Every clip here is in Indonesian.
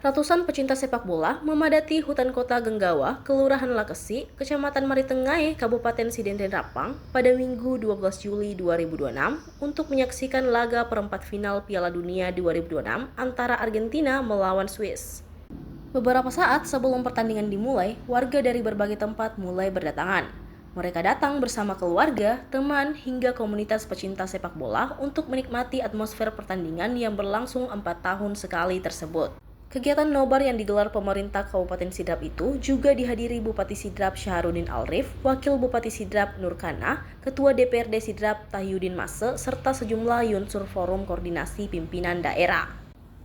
Ratusan pecinta sepak bola memadati hutan kota Genggawa, Kelurahan Lakesi, Kecamatan Maritengai, Kabupaten Sidenden Rapang pada Minggu 12 Juli 2026 untuk menyaksikan laga perempat final Piala Dunia 2026 antara Argentina melawan Swiss. Beberapa saat sebelum pertandingan dimulai, warga dari berbagai tempat mulai berdatangan. Mereka datang bersama keluarga, teman, hingga komunitas pecinta sepak bola untuk menikmati atmosfer pertandingan yang berlangsung 4 tahun sekali tersebut. Kegiatan nobar yang digelar pemerintah Kabupaten Sidrap itu juga dihadiri Bupati Sidrap Syahrudin Alrif, Wakil Bupati Sidrap Nurkana, Ketua DPRD Sidrap Tahyudin Mase, serta sejumlah unsur forum koordinasi pimpinan daerah.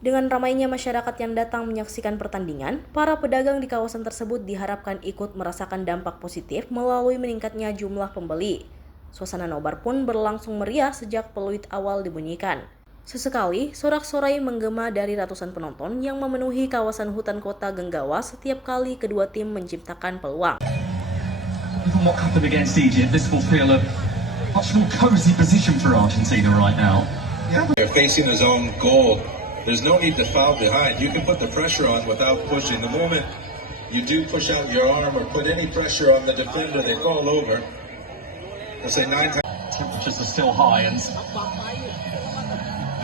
Dengan ramainya masyarakat yang datang menyaksikan pertandingan, para pedagang di kawasan tersebut diharapkan ikut merasakan dampak positif melalui meningkatnya jumlah pembeli. Suasana nobar pun berlangsung meriah sejak peluit awal dibunyikan. Sesekali, sorak-sorai menggema dari ratusan penonton yang memenuhi kawasan hutan kota Genggawa setiap kali kedua tim menciptakan peluang. Given what happened against Egypt, this will feel a much more cozy position for Argentina right now. Yeah, they're facing his own goal. There's no need to foul behind. You can put the pressure on without pushing. The moment you do push out your arm or put any pressure on the defender, they fall over. Let's say 9 times. Temperatures are still high and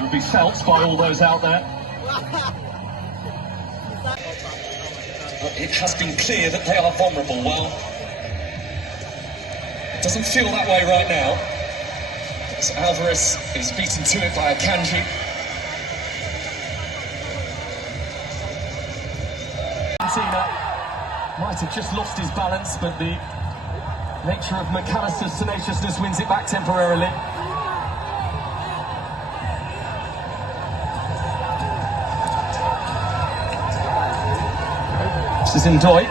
it will be felt by all those out there. It has been clear that they are vulnerable. Well, it doesn't feel that way right now. As Alvarez is beaten to it by Akanji. Argentina might have just lost his balance, but the nature of McAllister's tenaciousness wins it back temporarily. This is Ndoye.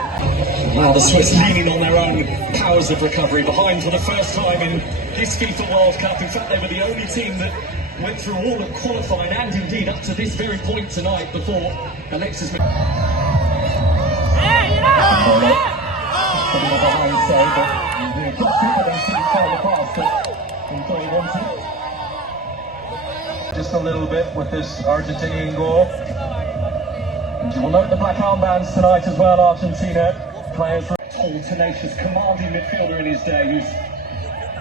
Now the Swiss leaning on their own powers of recovery, behind for the first time in this FIFA World Cup. In fact, they were the only team that went through all of qualifying and indeed up to this very point tonight before Alexis. Just a little bit with this Argentinian goal. And you will note the black armbands tonight as well. Argentina players, tall, tenacious, commanding midfielder in his day, whose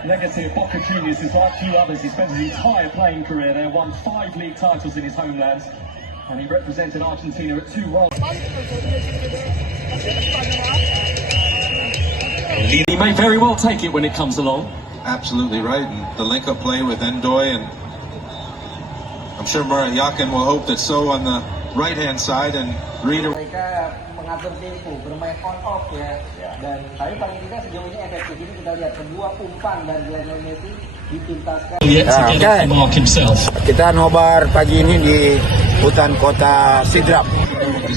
legacy at Boca Juniors is like few others. He spent his entire playing career there, won 5 league titles in his homeland, and he represented Argentina at 2 World. He may very well take it when it comes along. Absolutely right. And the link-up play with Ndoye, and I'm sure Murat Yakin will hope that so on the right-hand side and Reader. Mereka mengatur tempo, bermain on off ya. Dan tapi paling tidak sejauh ini efektif. Ini kita lihat kedua umpan dan Lionel Messi dituntaskan. Kita nobar pagi ini di hutan kota Sidrap.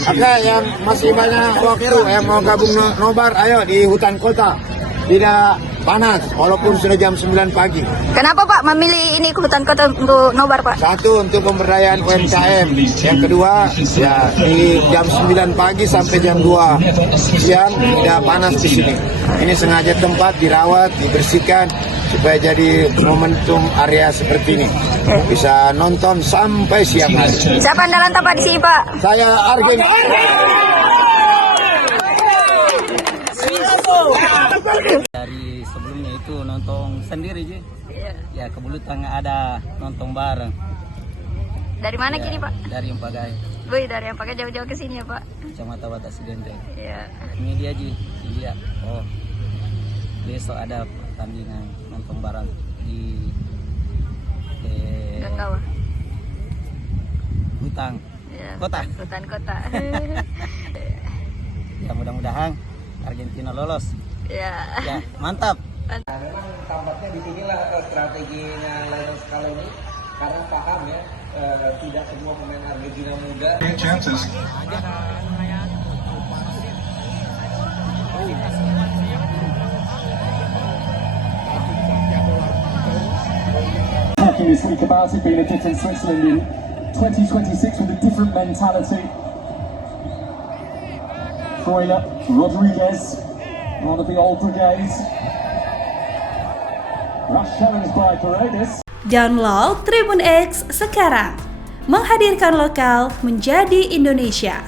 Oke, yang masih banyak waktu yang mau gabung nobar, ayo di hutan kota. Tidak panas, walaupun sudah jam 9 pagi. Kenapa Pak memilih ini ke hutan kota untuk nobar Pak? Satu, untuk pemberdayaan UMKM. Yang kedua, ya di jam 9 pagi sampai jam 2 siang tidak panas di sini. Ini sengaja tempat dirawat, dibersihkan supaya jadi momentum area seperti ini. Bisa nonton sampai siang hari. Siapa andalan Pak di sini Pak? Saya Argen. Dari sebelumnya itu nonton sendiri sih. Ya kebetulan ada nonton bareng. Dari mana ya, kini Pak? Dari Empagai. Wih, dari Empagai jauh-jauh ke sini ya Pak? Kecamatan Batas Sidendeng. Iya. Ini dia Ji, lihat. Oh, besok ada pertandingan nonton bareng di Genggawa. Hutan. Ya, Kota. Hutan kota. Ya mudah-mudahan Argentina lolos. Ya. Ya, mantap. Nah, memang tampaknya di sinilah strateginya Lionel Scaloni karena paham ya tidak semua pemain Argentina muda. Chances. Talking this week about it being a different Switzerland in 2026 with a different mentality. Freuler, Rodriguez, one of the old brigades. Rush challenge by Paredes. Download Tribun X sekarang. Menghadirkan lokal menjadi Indonesia.